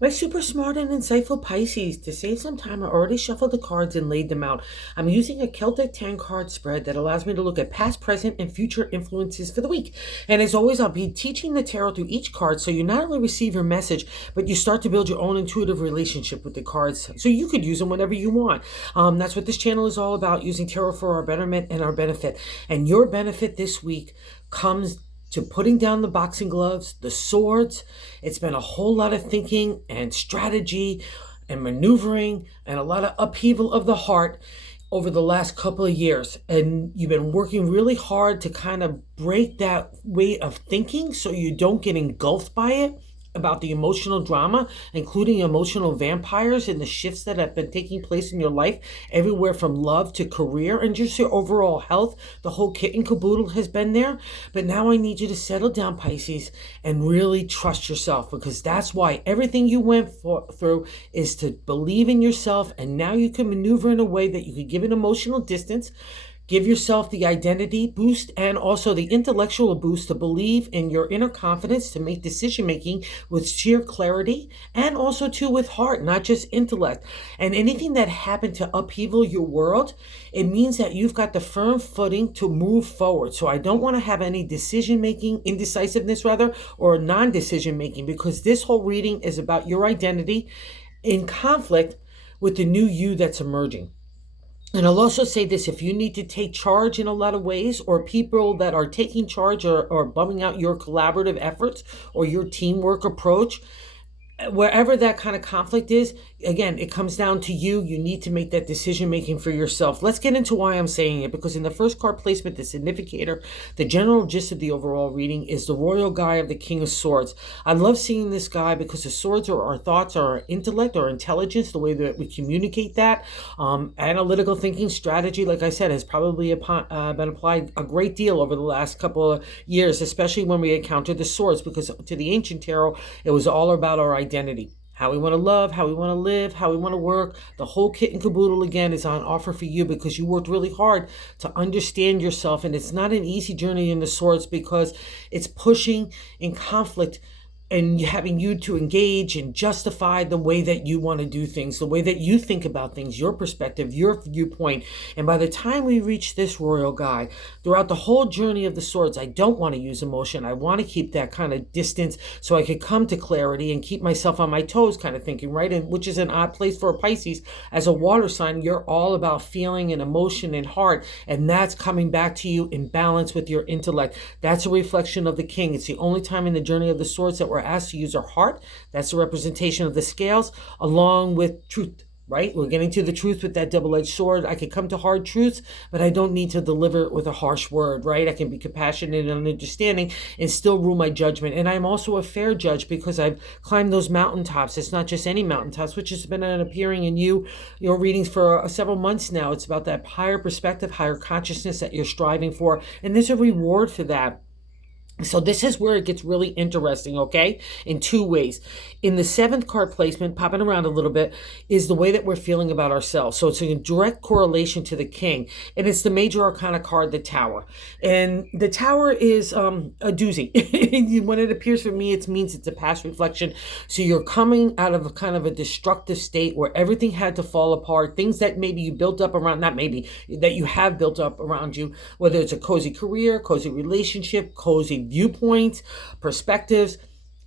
My super smart and insightful Pisces. To save some time, I already shuffled the cards and laid them out. I'm using a Celtic 10 card spread that allows me to look at past, present, and future influences for the week. And as always, I'll be teaching the tarot through each card so you not only receive your message, but you start to build your own intuitive relationship with the cards so you could use them whenever you want. That's what this channel is all about, using tarot for our betterment and our benefit. And your benefit this week comes to putting down the boxing gloves, the swords. It's been a whole lot of thinking and strategy and maneuvering and a lot of upheaval of the heart over the last couple of years. And you've been working really hard to kind of break that way of thinking so you don't get engulfed by it, about the emotional drama, including emotional vampires and the shifts that have been taking place in your life, everywhere from love to career and just your overall health. The whole kit and caboodle has been there. But now I need you to settle down, Pisces, and really trust yourself, because that's why everything you went through is to believe in yourself. And now you can maneuver in a way that you can give an emotional distance, give yourself the identity boost and also the intellectual boost to believe in your inner confidence, to make decision making with sheer clarity and also too with heart, not just intellect. And anything that happened to upheaval your world, it means that you've got the firm footing to move forward. So I don't want to have any decision making, indecisiveness rather, or non-decision making, because this whole reading is about your identity in conflict with the new you that's emerging. And I'll also say this: if you need to take charge in a lot of ways, or people that are taking charge or bumming out your collaborative efforts or your teamwork approach, wherever that kind of conflict is, again, it comes down to you. You need to make that decision making for yourself. Let's get into why I'm saying it, because in the first card placement, the significator, the general gist of the overall reading is the royal guy of the King of Swords. I love seeing this guy because the swords are our thoughts, our intellect, our intelligence, the way that we communicate that. Analytical thinking, strategy, like I said, has probably been applied a great deal over the last couple of years, especially when we encounter the swords, because to the ancient tarot, it was all about our identity, how we want to love, how we want to live, how we want to work. The whole kit and caboodle again is on offer for you, because you worked really hard to understand yourself. And it's not an easy journey in the swords, because it's pushing in conflict and having you to engage and justify the way that you want to do things, the way that you think about things, your perspective, your viewpoint. And by the time we reach this royal guy, throughout the whole journey of the swords, I don't want to use emotion. I want to keep that kind of distance so I could come to clarity and keep myself on my toes kind of thinking, right? And which is an odd place for a Pisces. As a water sign, you're all about feeling and emotion and heart, and that's coming back to you in balance with your intellect. That's a reflection of the king. It's the only time in the journey of the swords that we're asked to use our heart. That's a representation of the scales, along with truth, right? We're getting to the truth with that double-edged sword. I can come to hard truths, but I don't need to deliver it with a harsh word, right? I can be compassionate and understanding and still rule my judgment. And I'm also a fair judge, because I've climbed those mountaintops. It's not just any mountaintops, which has been appearing in your readings for several months now. It's about that higher perspective, higher consciousness that you're striving for. And there's a reward for that. So this is where it gets really interesting, okay? In two ways. In the seventh card placement, popping around a little bit, is the way that we're feeling about ourselves. So it's a direct correlation to the king. And it's the major arcana card, the Tower. And the Tower is a doozy. When it appears for me, it means it's a past reflection. So you're coming out of a kind of a destructive state where everything had to fall apart. Things that maybe you built up around, not maybe, that you have built up around you, whether it's a cozy career, cozy relationship, cozy viewpoints, perspectives,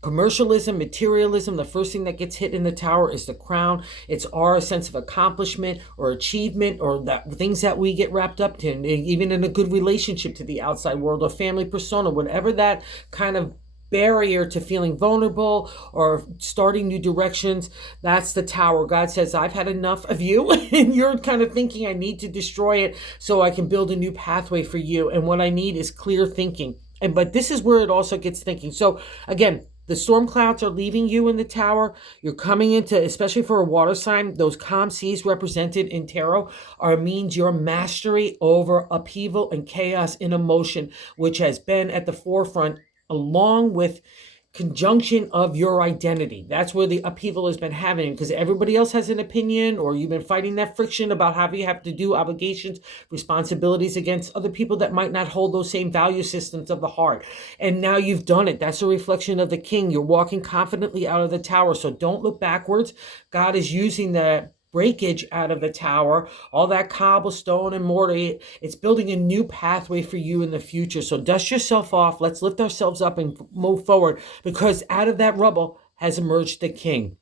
commercialism, materialism. The first thing that gets hit in the Tower is the crown. It's our sense of accomplishment or achievement, or that things that we get wrapped up in, even in a good relationship to the outside world or family persona, whatever that kind of barrier to feeling vulnerable or starting new directions. That's the Tower. God says, I've had enough of you, and you're kind of thinking I need to destroy it so I can build a new pathway for you. And what I need is clear thinking. But this is where it also gets thinking. So again, the storm clouds are leaving you in the Tower. You're coming into, especially for a water sign, those calm seas represented in tarot means your mastery over upheaval and chaos in emotion, which has been at the forefront, along with conjunction of your identity. That's where the upheaval has been happening, because everybody else has an opinion, or you've been fighting that friction about how you have to do obligations, responsibilities against other people that might not hold those same value systems of the heart. And now you've done it. That's a reflection of the king. You're walking confidently out of the tower. So don't look backwards. God is using the breakage out of the tower, all that cobblestone and mortar. It's building a new pathway for you in the future. So dust yourself off. Let's lift ourselves up and move forward, because out of that rubble has emerged the king.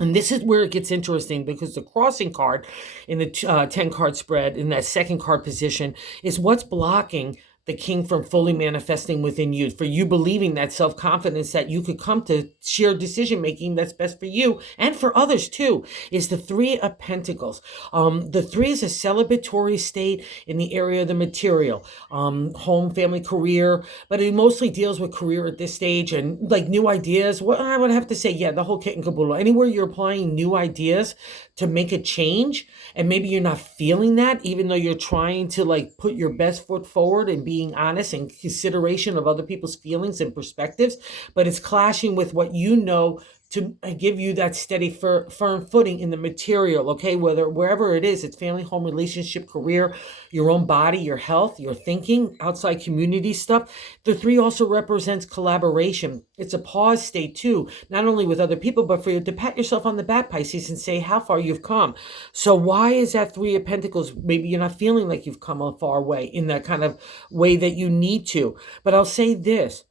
And this is where it gets interesting, because the crossing card in the 10 card spread in that second card position is what's blocking the king from fully manifesting within you, for you believing that self-confidence that you could come to shared decision-making that's best for you and for others too, is the Three of Pentacles. The three is a celebratory state in the area of the material, home, family, career, but it mostly deals with career at this stage and like new ideas. What I would have to say, yeah, the whole kit and caboodle. Anywhere you're applying new ideas to make a change, and maybe you're not feeling that, even though you're trying to like put your best foot forward and being honest and consideration of other people's feelings and perspectives, but it's clashing with what you know to give you that steady, firm footing in the material, okay? Wherever it is, it's family, home, relationship, career, your own body, your health, your thinking, outside community stuff. The three also represents collaboration. It's a pause state too, not only with other people, but for you to pat yourself on the back, Pisces, and say how far you've come. So why is that Three of Pentacles? Maybe you're not feeling like you've come a far way in that kind of way that you need to. But I'll say this,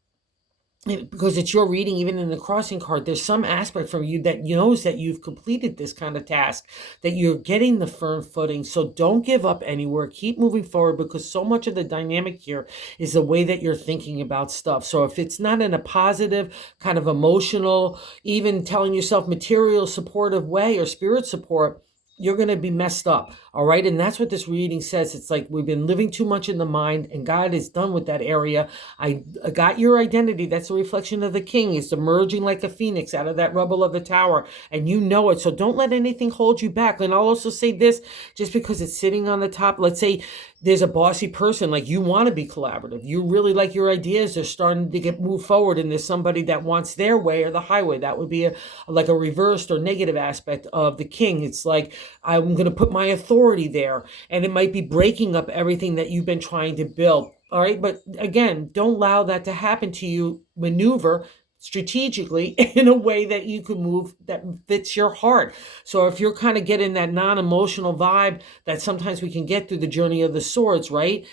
because it's your reading, even in the crossing card, there's some aspect from you that knows that you've completed this kind of task, that you're getting the firm footing. So don't give up anywhere. Keep moving forward, because so much of the dynamic here is the way that you're thinking about stuff. So if it's not in a positive, kind of emotional, even telling yourself material supportive way or spirit support, you're going to be messed up. All right. And that's what this reading says. It's like we've been living too much in the mind, and God is done with that area. I got your identity. That's a reflection of the king. It's emerging like a phoenix out of that rubble of the tower, and you know it. So don't let anything hold you back. And I'll also say this, just because it's sitting on the top, let's say there's a bossy person, like you want to be collaborative. You really like your ideas. They're starting to get moved forward, and there's somebody that wants their way or the highway. That would be like a reversed or negative aspect of the king. It's like, I'm going to put my authority there, and it might be breaking up everything that you've been trying to build. All right. But again, don't allow that to happen to you. Maneuver strategically in a way that you can move that fits your heart. So if you're kind of getting that non-emotional vibe that sometimes we can get through the journey of the swords, right?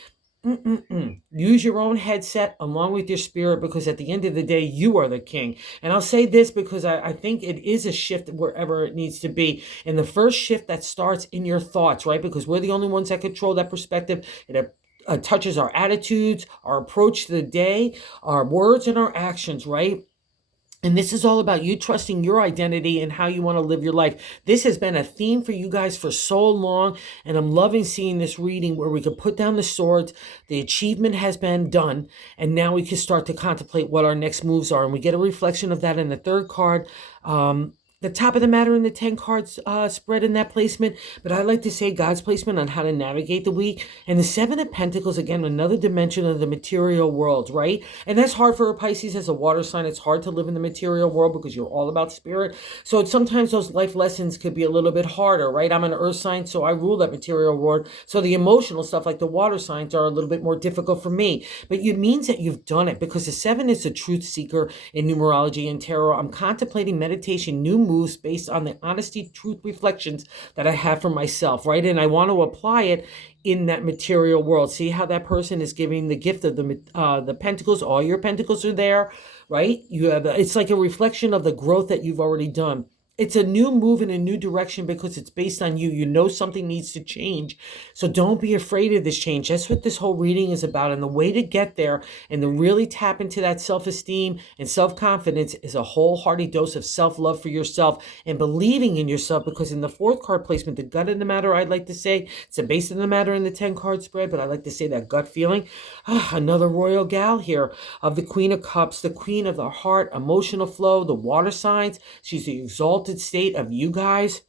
Use your own headset along with your spirit, because at the end of the day, you are the king. And I'll say this because I think it is a shift wherever it needs to be. And the first shift that starts in your thoughts, right? Because we're the only ones that control that perspective. It touches our attitudes, our approach to the day, our words and our actions, right? And this is all about you trusting your identity and how you want to live your life. This has been a theme for you guys for so long, and I'm loving seeing this reading where we could put down the swords. The achievement has been done, and now we can start to contemplate what our next moves are. And we get a reflection of that in the third card. The top of the matter in the 10 cards spread in that placement, but I like to say God's placement on how to navigate the week. And the 7 of Pentacles, again, another dimension of the material world, right? And that's hard for a Pisces as a water sign. It's hard to live in the material world because you're all about spirit. So sometimes those life lessons could be a little bit harder, right? I'm an earth sign, so I rule that material world. So the emotional stuff like the water signs are a little bit more difficult for me. But it means that you've done it, because the 7 is a truth seeker in numerology and tarot. I'm contemplating meditation, new moves based on the honesty, truth reflections that I have for myself, right? And I want to apply it in that material world. See how that person is giving the gift of the pentacles. All your pentacles are there, right? You have it's like a reflection of the growth that you've already done. It's a new move in a new direction because it's based on you. You know something needs to change. So don't be afraid of this change. That's what this whole reading is about. And the way to get there and to really tap into that self-esteem and self-confidence is a wholehearted dose of self-love for yourself and believing in yourself. Because in the 4th card placement, the gut in the matter, I'd like to say, it's the base of the matter in the 10 card spread, but I like to say that gut feeling. Another royal gal here of the Queen of Cups, the Queen of the heart, emotional flow, the water signs. She's the exalted state of you guys.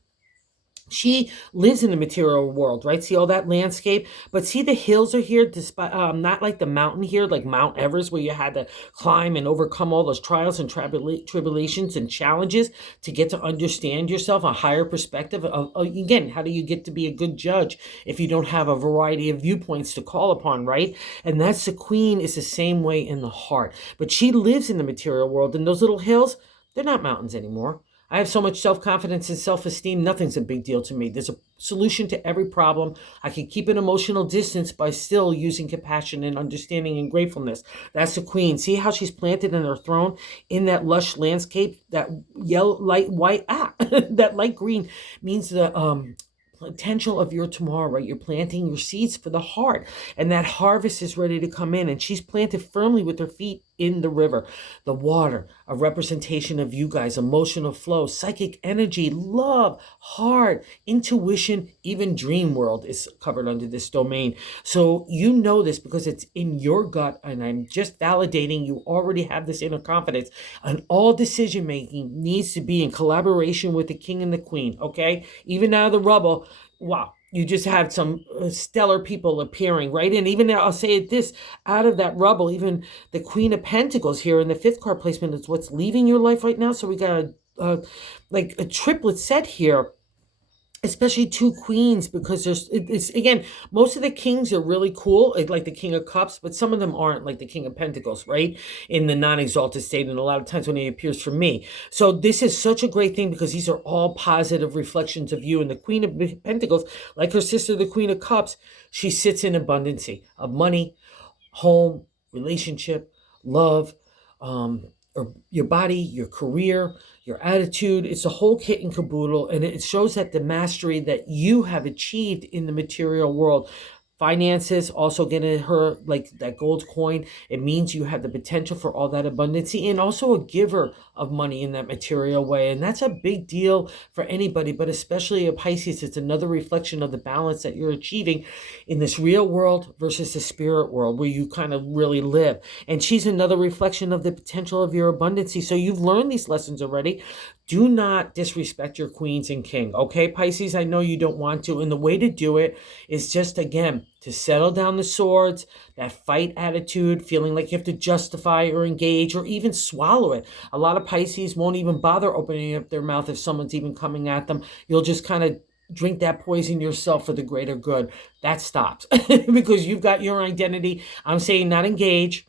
She lives in the material world, right? See all that landscape, but see the hills are here, despite not like the mountain here, like Mount Everest, where you had to climb and overcome all those trials and tribulations and challenges to get to understand yourself, a higher perspective. Again, how do you get to be a good judge if you don't have a variety of viewpoints to call upon, right? And that's the queen is the same way in the heart, but she lives in the material world, and those little hills, they're not mountains anymore. I have so much self-confidence and self-esteem, nothing's a big deal to me. There's a solution to every problem. I can keep an emotional distance by still using compassion and understanding and gratefulness. That's the queen. See how she's planted in her throne in that lush landscape, that yellow, light white, that light green means the potential of your tomorrow, right? You're planting your seeds for the heart, and that harvest is ready to come in. And she's planted firmly with her feet in the river, the water, a representation of you guys, emotional flow, psychic energy, love, heart, intuition, even dream world is covered under this domain. So you know this because it's in your gut, and I'm just validating you already have this inner confidence. And all decision making needs to be in collaboration with the king and the queen, okay? Even out of the rubble, wow, you just had some stellar people appearing, right? And even I'll say it this, out of that rubble, even the Queen of Pentacles here in the fifth card placement is what's leaving your life right now. So we got like a triplet set here, especially two queens, because it's again, most of the kings are really cool, like the King of Cups, but some of them aren't, like the King of Pentacles, right? In the non-exalted state, and a lot of times when he appears for me. So this is such a great thing because these are all positive reflections of you. And the Queen of Pentacles, like her sister, the Queen of Cups, she sits in abundancy of money, home, relationship, love, or your body, your career, your attitude. It's a whole kit and caboodle, and it shows that the mastery that you have achieved in the material world. Finances, also getting her like that gold coin. It means you have the potential for all that abundancy, and also a giver of money in that material way. And that's a big deal for anybody, but especially a Pisces. It's another reflection of the balance that you're achieving in this real world versus the spirit world where you kind of really live. And she's another reflection of the potential of your abundancy. So you've learned these lessons already. Do not disrespect your queens and king. Okay, Pisces, I know you don't want to. And the way to do it is just, again, to settle down the swords, that fight attitude, feeling like you have to justify or engage or even swallow it. A lot of Pisces won't even bother opening up their mouth if someone's even coming at them. You'll just kind of drink that poison yourself for the greater good. That stops because you've got your identity. I'm saying not engage,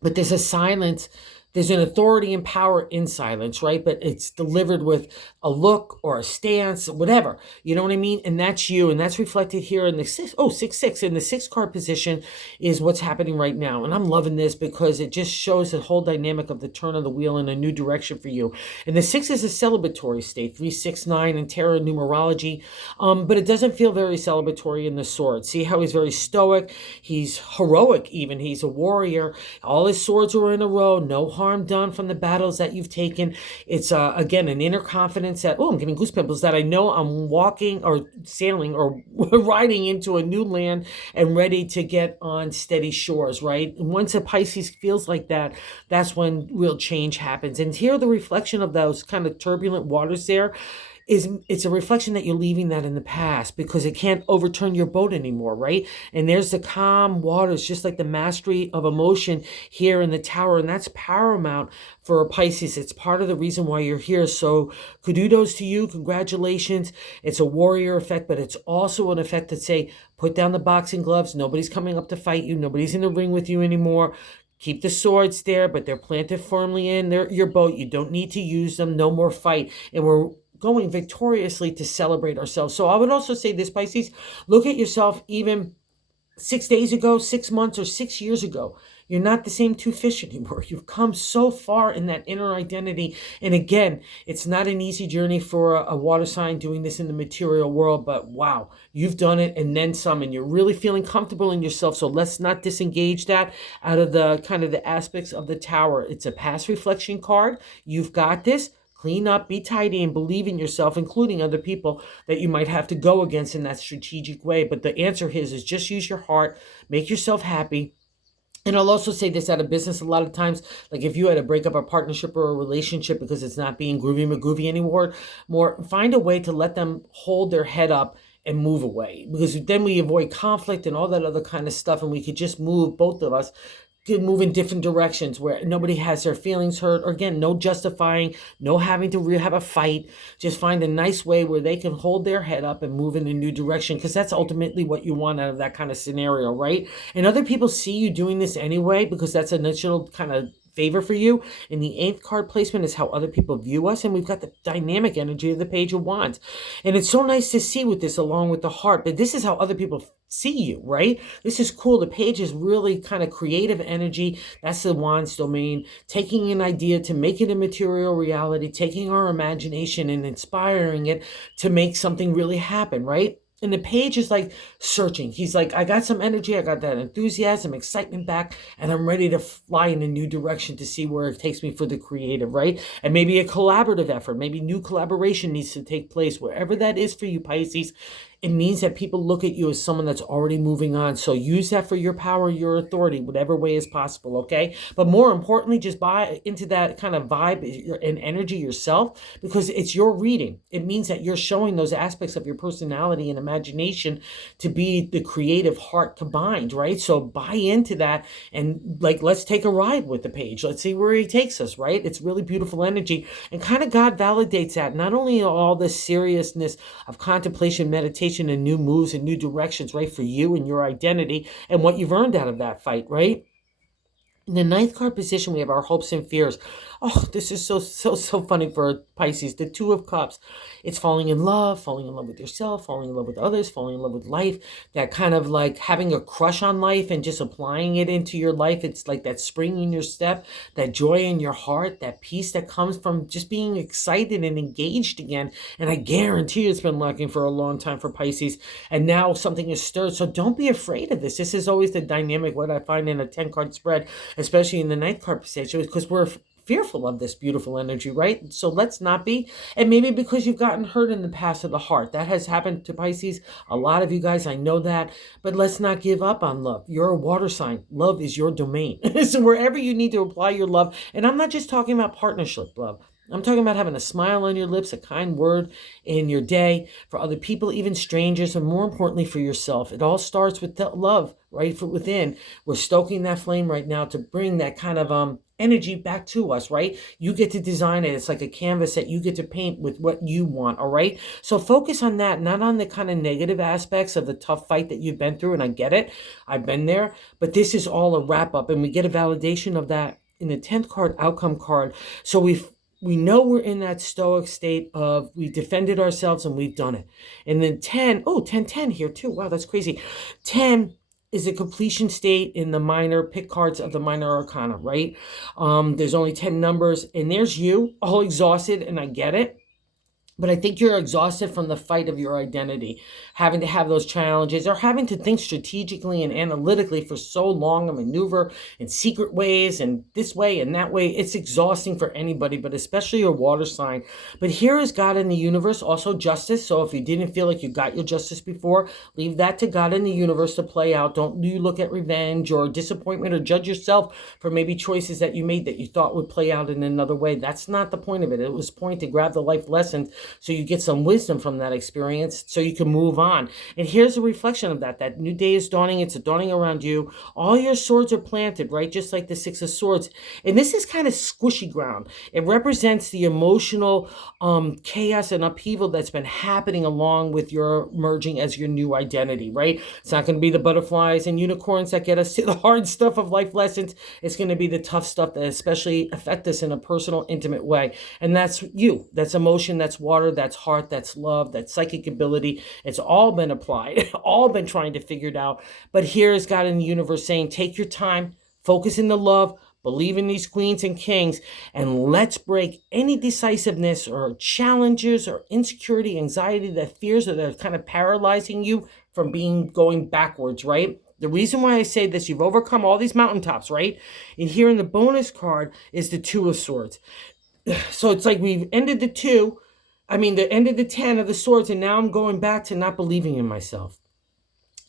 but there's a silence. There's an authority and power in silence, right? But it's delivered with a look or a stance, whatever. You know what I mean? And that's you. And that's reflected here in the 6-6. In the 6 card position is what's happening right now. And I'm loving this because it just shows the whole dynamic of the turn of the wheel in a new direction for you. And the 6 is a celebratory state, 3, 6, 9 in tarot numerology. But it doesn't feel very celebratory in the sword. See how he's very stoic. He's heroic even. He's a warrior. All his swords are in a row. No harm done from the battles that you've taken. It's again an inner confidence that, I'm getting goosebumps, that I know I'm walking or sailing or riding into a new land and ready to get on steady shores, right? And once a Pisces feels like that, that's when real change happens. And here the reflection of those kind of turbulent waters there it's a reflection that you're leaving that in the past because it can't overturn your boat anymore, right? And there's the calm waters, just like the mastery of emotion here in the tower. And that's paramount for a Pisces. It's part of the reason why you're here. So kudos to you. Congratulations. It's a warrior effect, but it's also an effect that say, put down the boxing gloves. Nobody's coming up to fight you. Nobody's in the ring with you anymore. Keep the swords there, but they're planted firmly in your boat. You don't need to use them. No more fight. And we're going victoriously to celebrate ourselves. So I would also say this, Pisces, look at yourself even 6 days ago, 6 months, or 6 years ago. You're not the same two fish anymore. You've come so far in that inner identity. And again, it's not an easy journey for a water sign doing this in the material world, but wow, you've done it and then some, and you're really feeling comfortable in yourself. So let's not disengage that out of the kind of the aspects of the tower. It's a past reflection card. You've got this. Clean up, be tidy, and believe in yourself, including other people that you might have to go against in that strategic way. But the answer is just use your heart, make yourself happy, And I'll also say this out of business a lot of times, like if you had to break up a partnership or a relationship because it's not being groovy McGoovy anymore, more find a way to let them hold their head up and move away, because then we avoid conflict and all that other kind of stuff, and we could just move, both of us could move in different directions where nobody has their feelings hurt, or again, no justifying, no having to have a fight. Just find a nice way where they can hold their head up and move in a new direction, because that's ultimately what you want out of that kind of scenario, right? And other people see you doing this anyway, because that's a natural kind of favor for you. And the eighth card placement is how other people view us, and we've got the dynamic energy of the Page of Wands. And it's so nice to see with this along with the heart, but this is how other people see you, right? This is cool. The Page is really kind of creative energy. That's the Wands domain, taking an idea to make it a material reality, taking our imagination and inspiring it to make something really happen, right? And the Page is like searching. He's like, I got some energy, I got that enthusiasm, excitement back, and I'm ready to fly in a new direction to see where it takes me for the creative, right? And maybe a collaborative effort, maybe new collaboration needs to take place, wherever that is for you, Pisces. It means that people look at you as someone that's already moving on. So use that for your power, your authority, whatever way is possible, okay? But more importantly, just buy into that kind of vibe and energy yourself, because it's your reading. It means that you're showing those aspects of your personality and imagination to be the creative heart combined, right? So buy into that, and like, let's take a ride with the Page. Let's see where he takes us, right? It's really beautiful energy, and kind of God validates that. Not only all this seriousness of contemplation, meditation, and new moves and new directions, right, for you and your identity and what you've earned out of that fight, right? In the ninth card position, we have our hopes and fears. Oh, this is so funny for Pisces. The Two of Cups. It's falling in love with yourself, falling in love with others, falling in love with life. That kind of like having a crush on life and just applying it into your life. It's like that spring in your step, that joy in your heart, that peace that comes from just being excited and engaged again. And I guarantee it's been lacking for a long time for Pisces. And now something is stirred. So don't be afraid of this. This is always the dynamic, what I find in a 10-card spread, especially in the ninth card position, because we're fearful of this beautiful energy, right? So let's not be. And maybe because you've gotten hurt in the past of the heart. That has happened to Pisces. A lot of you guys, I know that. But let's not give up on love. You're a water sign. Love is your domain. So wherever you need to apply your love, and I'm not just talking about partnership love. I'm talking about having a smile on your lips, a kind word in your day for other people, even strangers, and more importantly for yourself. It all starts with love, right, from within. We're stoking that flame right now to bring that kind of energy back to us, right? You get to design it. It's like a canvas that you get to paint with what you want, all right? So focus on that, not on the kind of negative aspects of the tough fight that you've been through, and I get it. I've been there, but this is all a wrap up, and we get a validation of that in the 10th card, outcome card. So we know we're in that stoic state of we defended ourselves and we've done it. And then 10 here too. Wow, that's crazy. 10 is a completion state in the minor pick cards of the minor arcana, right? There's only 10 numbers, and there's you all exhausted, and I get it. But I think you're exhausted from the fight of your identity, having to have those challenges or having to think strategically and analytically for so long and maneuver in secret ways and this way and that way. It's exhausting for anybody, but especially your water sign. But here is God in the universe, also justice. So if you didn't feel like you got your justice before, leave that to God in the universe to play out. Don't you look at revenge or disappointment or judge yourself for maybe choices that you made that you thought would play out in another way. That's not the point of it. It was point to grab the life lessons so you get some wisdom from that experience so you can move on. And here's a reflection of that. That new day is dawning. It's dawning around you. All your swords are planted, right? Just like the Six of Swords. And this is kind of squishy ground. It represents the emotional chaos and upheaval that's been happening along with your merging as your new identity, right? It's not going to be the butterflies and unicorns that get us to the hard stuff of life lessons. It's going to be the tough stuff that especially affect us in a personal, intimate way. And that's you. That's emotion. That's water. That's heart. That's love. That's psychic ability. It's all been applied, all been trying to figure it out. But here is God in the universe saying, take your time, focus in the love, believe in these queens and kings, and let's break any decisiveness or challenges or insecurity, anxiety, that fears that are kind of paralyzing you from going backwards, right? The reason why I say this, you've overcome all these mountaintops, right? And here in the bonus card is the Two of Swords. So it's like we've ended the end of the 10 of the swords, and now I'm going back to not believing in myself.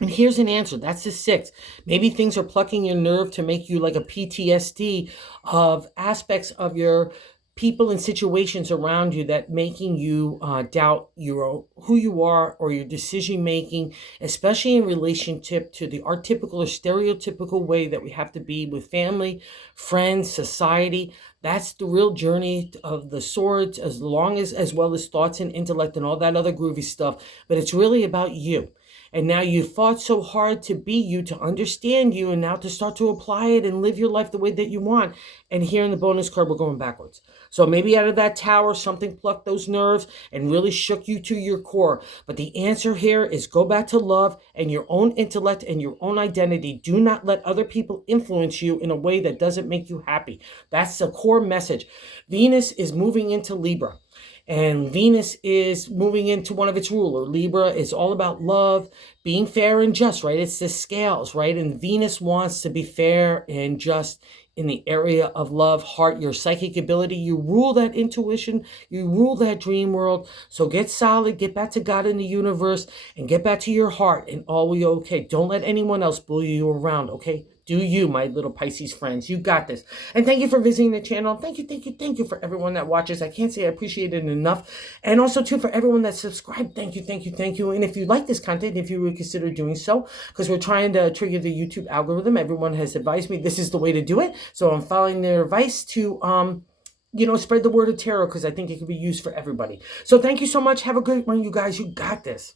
And here's an answer. That's the six. Maybe things are plucking your nerve to make you like a PTSD of aspects of your people and situations around you that making you doubt your who you are or your decision making, especially in relationship to the archetypical or stereotypical way that we have to be with family, friends, society. That's the real journey of the swords, as well as thoughts and intellect and all that other groovy stuff. But it's really about you. And now you fought so hard to be you, to understand you, and now to start to apply it and live your life the way that you want. And here in the bonus card, we're going backwards. So maybe out of that tower, something plucked those nerves and really shook you to your core. But the answer here is go back to love and your own intellect and your own identity. Do not let other people influence you in a way that doesn't make you happy. That's the core message. Venus is moving into Libra. And Venus is moving into one of its ruler. Libra is all about love, being fair and just, right? It's the scales, right? And Venus wants to be fair and just in the area of love, heart, your psychic ability. You rule that intuition. You rule that dream world. So get solid, get back to God in the universe, and get back to your heart, and all will be okay. Don't let anyone else bully you around, okay? Do you, my little Pisces friends. You got this. And thank you for visiting the channel. Thank you for everyone that watches. I can't say I appreciate it enough. And also, too, for everyone that subscribed. Thank you. And if you like this content, if you would consider doing so, because we're trying to trigger the YouTube algorithm. Everyone has advised me this is the way to do it. So I'm following their advice to, spread the word of tarot, because I think it can be used for everybody. So thank you so much. Have a great one, you guys. You got this.